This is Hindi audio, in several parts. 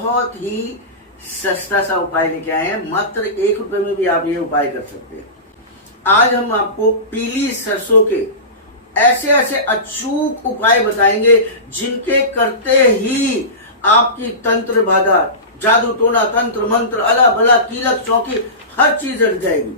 बहुत ही सस्ता सा उपाय लेके आए हैं। मात्र 1 रुपए में भी आप ये उपाय कर सकते हैं। आज हम आपको पीली सरसों के ऐसे ऐसे अचूक उपाय बताएंगे जिनके करते ही आपकी तंत्र बाधा, जादू टोना, तंत्र मंत्र, अला बला, कीलक चौकी हर चीज हट जाएगी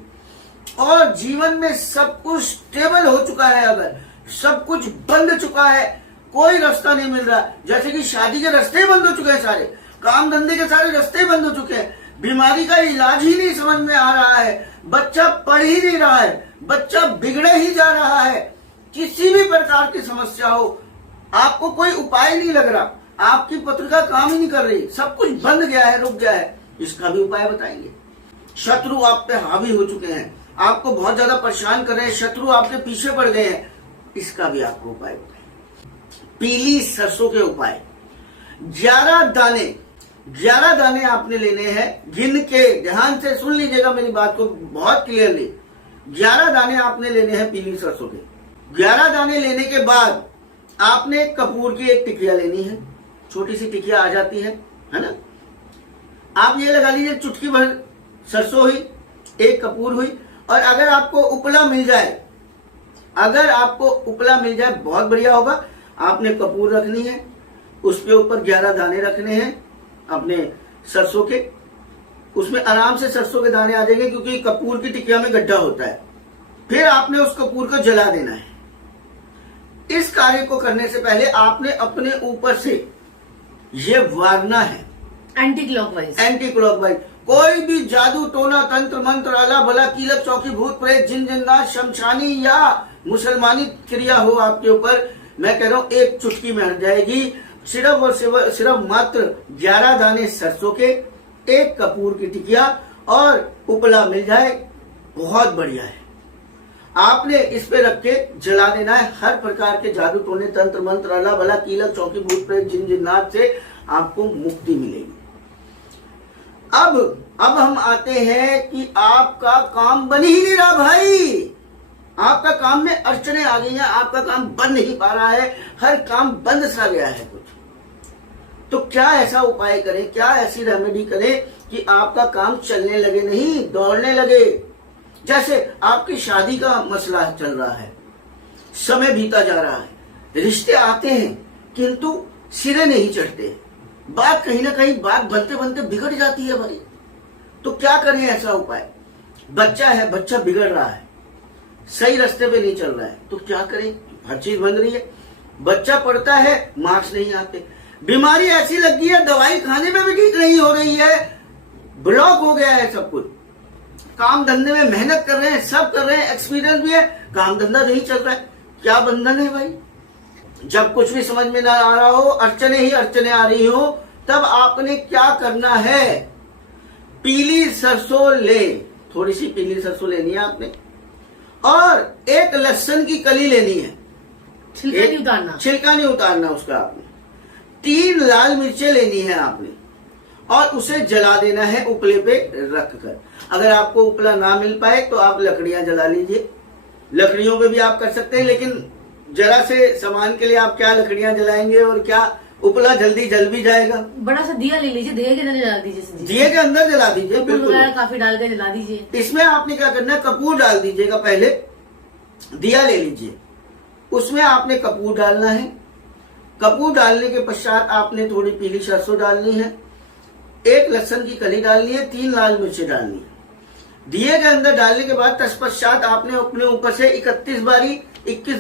और जीवन में सब कुछ स्टेबल हो चुका है। अगर सब कुछ बंद चुका है, कोई रास्ता नहीं मिल रहा, जैसे कि शादी के रास्ते बंद हो चुके हैं, सारे काम धंधे के सारे रास्ते बंद हो चुके हैं, बीमारी का इलाज ही नहीं समझ में आ रहा है, बच्चा पढ़ ही नहीं रहा है, बच्चा बिगड़े ही जा रहा है, किसी भी प्रकार की समस्या हो, आपको कोई उपाय नहीं लग रहा, आपकी पत्रिका काम ही नहीं कर रही, सब कुछ बंद गया है, रुक गया है, इसका भी उपाय बताएंगे। शत्रु आप पे हावी हो चुके हैं, आपको बहुत ज्यादा परेशान कर रहे हैं, शत्रु आपके पीछे पड़ गए हैं, इसका भी आपको उपाय बताएंगे। पीली सरसों के उपाय, 11 दाने आपने लेने हैं, गिन के ध्यान से सुन लीजिएगा मेरी बात को बहुत क्लियरली। 11 दाने आपने लेने हैं पीली सरसों के। 11 दाने लेने के बाद आपने कपूर की एक टिकिया लेनी है, छोटी सी टिकिया आ जाती है ना। आप ये लगा लीजिए चुटकी भर सरसों हुई, एक कपूर हुई, और अगर आपको उपला मिल जाए, बहुत बढ़िया होगा। आपने कपूर रखनी है, उसके ऊपर 11 दाने रखने हैं अपने सरसों के, उसमें आराम से सरसों के दाने आ जाएंगे क्योंकि कपूर की टिकिया में गड्ढा होता है। फिर आपने उस कपूर को जला देना है। इस कार्य को करने से पहले आपने अपने ऊपर से ये वारना है एंटी क्लॉकवाइज कोई भी जादू टोना तंत्र मंत्र अला बला कीलक चौकी भूत प्रेत जिन जिन्नात शमशानी या मुसलमानी क्रिया हो आपके ऊपर, मैं कह रहा हूं एक चुटकी में हट जाएगी। सिर्फ और सिर्फ मात्र 11 दाने सरसों के, एक कपूर की टिकिया और उपला मिल जाए, बहुत बढ़िया है। आपने इस पे रख के जला देना है। हर प्रकार के जादू टोने तंत्र मंत्र अला बला कीलक चौकी भूत प्रेत जिन जिन्नात से आपको मुक्ति मिलेगी। अब हम आते हैं कि आपका काम बन ही नहीं रहा भाई, आपका काम में अड़चने आ गई हैं, आपका काम बन नहीं पा रहा है, हर काम बंद सा गया है कुछ। तो क्या ऐसा उपाय करें, क्या ऐसी रेमेडी करें कि आपका काम चलने लगे, नहीं दौड़ने लगे। जैसे आपकी शादी का मसला चल रहा है, समय बीता जा रहा है, रिश्ते आते हैं किंतु सिरे नहीं चढ़ते, बात कहीं ना कहीं बात बनते बनते बिगड़ जाती है भाई। तो क्या करें ऐसा उपाय? बच्चा है, बच्चा बिगड़ रहा है, सही रास्ते पे नहीं चल रहा है, तो क्या करें? हर चीज बंद रही है, बच्चा पढ़ता है, मार्क्स नहीं आते, बीमारी ऐसी लग गई है, दवाई खाने में भी ठीक नहीं हो रही है, ब्लॉक हो गया है सब कुछ, काम धंधे में मेहनत कर रहे हैं, सब कर रहे हैं, एक्सपीरियंस भी है, काम धंधा नहीं चल रहा है, क्या बंधन है भाई? जब कुछ भी समझ में ना आ रहा हो, अड़चने ही अड़चने आ रही हो, तब आपने क्या करना है? पीली सरसों ले, थोड़ी सी पीली सरसों लेनी है आपने, और एक लहसुन की कली लेनी है, छिलका नहीं उतारना उसका आपने। 3 लाल मिर्चें लेनी है आपने और उसे जला देना है उपले पे रख कर। अगर आपको उपला ना मिल पाए तो आप लकड़ियां जला लीजिए, लकड़ियों पे भी आप कर सकते हैं, लेकिन जरा से सामान के लिए आप क्या लकड़ियां जलाएंगे और क्या उपला जल्दी जल भी जाएगा। बड़ा सा दिया ले लीजिए, दिए के अंदर जला दीजिए, दिए के अंदर जला दीजिए, बिल्कुल काफी डाल के जला दीजिए। इसमें आपने क्या करना है, कपूर डाल दीजिएगा, पहले दिया ले लीजिए, उसमें आपने कपूर डालना है। कपूर डालने के पश्चात आपने थोड़ी पीली सरसों डालनी है, एक लहसुन की कली डालनी है, 3 लाल मिर्चें डालनी है। दिए के अंदर डालने के बाद तत्पश्चात आपने अपने ऊपर से 21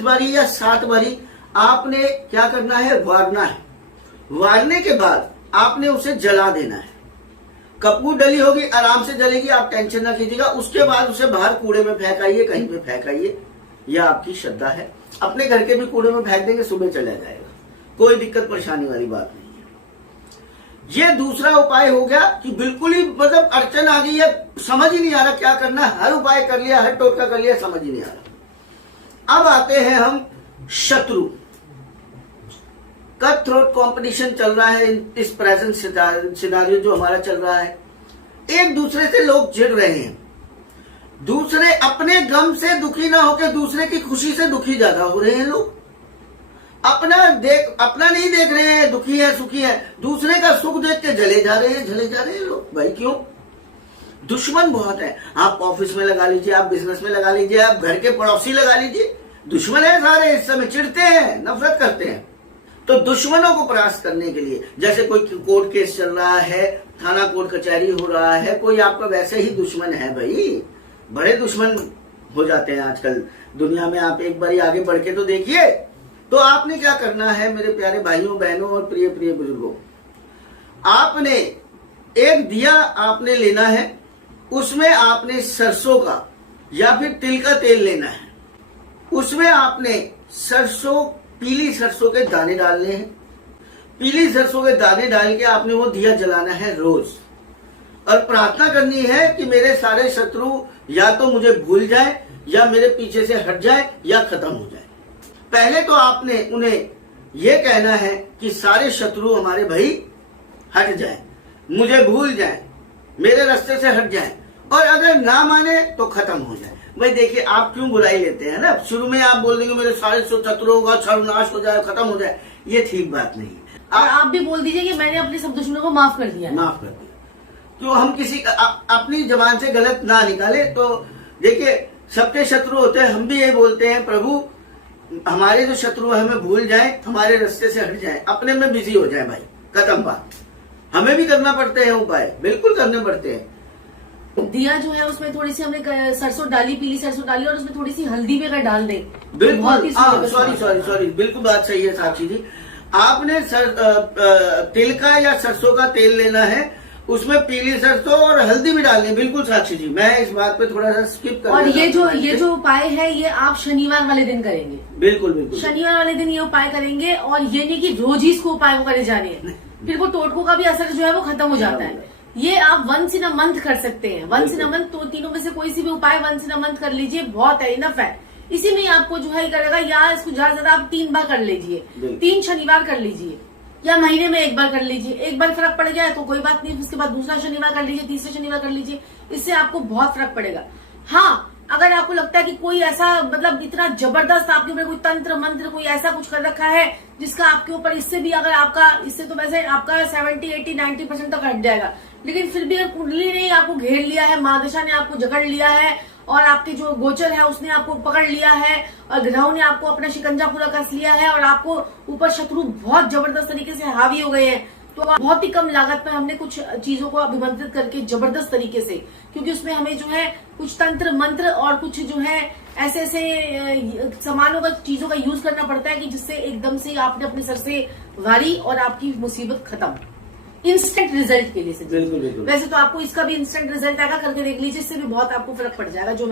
बारी या 7 बारी आपने क्या करना है, वारना है। वारने के बाद आपने उसे जला देना है। कपूर डली होगी, आराम से जलेगी, आप टेंशन ना कीजिएगा। उसके बाद उसे बाहर कूड़े में फेंक आइए, कहीं पे फेंक आइए, यह आपकी श्रद्धा है। अपने घर के भी कूड़े में फेंक देंगे, सुबह चला जाएगा, कोई दिक्कत परेशानी वाली बात नहीं है। ये दूसरा उपाय हो गया कि बिल्कुल ही मतलब अड़चन आ गई है, समझ ही नहीं आ रहा क्या करना, हर उपाय कर लिया, हर टोटका कर लिया, समझ ही नहीं आ रहा। अब आते हैं हम शत्रु। कट थ्रोट कंपटीशन चल रहा है, इस प्रेजेंट सिनारियो जो हमारा चल रहा है, एक दूसरे से लोग चिढ़ रहे हैं, दूसरे अपने गम से दुखी ना होकर दूसरे की खुशी से दुखी ज्यादा हो रहे हैं लोग। अपना नहीं देख रहे हैं, दुखी है सुखी है, दूसरे का सुख देख के जले जा रहे हैं लोग। भाई क्यों? दुश्मन बहुत है। आप ऑफिस में लगा लीजिए, आप बिजनेस में लगा लीजिए, आप घर के पड़ोसी लगा लीजिए, दुश्मन है सारे। इस समय चिढ़ते हैं, नफरत करते हैं। तो दुश्मनों को परास्त करने के लिए, जैसे कोई कोर्ट केस चल रहा है, थाना कोर्ट कचहरी हो रहा है, कोई आपका वैसे ही दुश्मन है भाई। बड़े दुश्मन हो जाते हैं आजकल दुनिया में। आप एक बार आगे बढ़ के तो देखिए। तो आपने क्या करना है मेरे प्यारे भाइयों बहनों और प्रिय प्रिय बुजुर्गों, आपने एक दिया आपने लेना है, उसमें आपने सरसों का या फिर तिल का तेल लेना है। उसमें आपने सरसों, पीली सरसों के दाने डालने हैं। पीली सरसों के दाने डाल के आपने वो दिया जलाना है रोज, और प्रार्थना करनी है कि मेरे सारे शत्रु या तो मुझे भूल जाए, या मेरे पीछे से हट जाए, या खत्म हो जाए। पहले तो आपने उन्हें यह कहना है कि सारे शत्रु हमारे भाई हट जाए, मुझे भूल जाए, मेरे रास्ते से हट जाए, और अगर ना माने तो खत्म हो जाए। भाई देखिए, आप क्यों बुराई लेते हैं ना, शुरू में आप बोल देंगे मेरे सारे शत्रुओं का सर्वनाश हो जाए, खत्म हो जाए, ये ठीक बात नहीं है। और आप भी बोल दीजिए कि मैंने अपने सब दुश्मनों को माफ कर दिया। माफ कर दिया। तो हम किसी अपनी जबान से गलत ना निकाले। तो देखिए, सबके शत्रु होते हैं। हम भी ये बोलते हैं, प्रभु हमारे जो शत्रु है हमें भूल जाए, हमारे रास्ते से हट जाए, अपने में बिजी हो जाए। भाई खत्म बात। हमें भी करना पड़ते हैं उपाय, बिल्कुल करने पड़ते हैं। दिया जो है उसमें थोड़ी सी हमने सरसों डाली, पीली सरसों डाली, और उसमें थोड़ी सी हल्दी भी अगर डाल दें बिल्कुल। सॉरी, बिल्कुल बात सही है साक्षी जी। आपने तिल का या सरसों का तेल लेना है, उसमें पीली सरसों और हल्दी भी डालनी है। बिल्कुल साक्षी जी, मैं इस बात पे थोड़ा सा स्किप कर। और ये जो उपाय है ये आप शनिवार वाले दिन करेंगे। बिल्कुल शनिवार वाले दिन ये उपाय करेंगे, और ये नहीं कि रोज ही इसको उपाय को करे जाने हैं, फिर वो टोटकों का भी असर जो है वो खत्म हो जाता है। ये आप वंस इन अ मंथ कर सकते हैं। वंस इन अ मंथ, तो तीनों में से कोई सी भी उपाय वंस इन अ मंथ कर लीजिए, बहुत है, इनफ है। इसी में आपको जो है करेगा, या इसको ज्यादा ज्यादा आप 3 बार कर लीजिए, 3 शनिवार कर लीजिए, या महीने में 1 बार कर लीजिए। एक बार फर्क पड़ गया तो कोई बात नहीं, उसके बाद दूसरा शनिवार कर लीजिए, तीसरा शनिवार कर लीजिए, इससे आपको बहुत फर्क पड़ेगा। हाँ, अगर आपको लगता है कि कोई ऐसा मतलब इतना जबरदस्त आपके ऊपर कोई तंत्र मंत्र कोई ऐसा कुछ कर रखा है जिसका आपके ऊपर, इससे भी अगर आपका, इससे तो वैसे आपका 70, 80, 90% तक हट जाएगा, लेकिन फिर भी अगर कुंडली ने आपको घेर लिया है, महादशा ने आपको जकड़ लिया है, और आपके जो गोचर है उसने आपको पकड़ लिया है, और ग्रहों ने आपको अपना शिकंजा पूरा कस लिया है, और आपको ऊपर शत्रु बहुत जबरदस्त तरीके से हावी हो गए हैं, तो बहुत ही कम लागत में हमने कुछ चीजों को अभिमंत्रित करके जबरदस्त तरीके से, क्योंकि उसमें हमें जो है कुछ तंत्र मंत्र और कुछ जो है ऐसे ऐसे सामानों का, चीजों का यूज करना पड़ता है कि जिससे एकदम से आपने अपने सर से वारी और आपकी मुसीबत खत्म, इंस्टेंट रिजल्ट के लिए। बिल्कुल। वैसे तो आपको इसका भी इंस्टेंट रिजल्ट आएगा, करके देख लीजिए, इससे भी बहुत आपको फर्क पड़ जाएगा। जो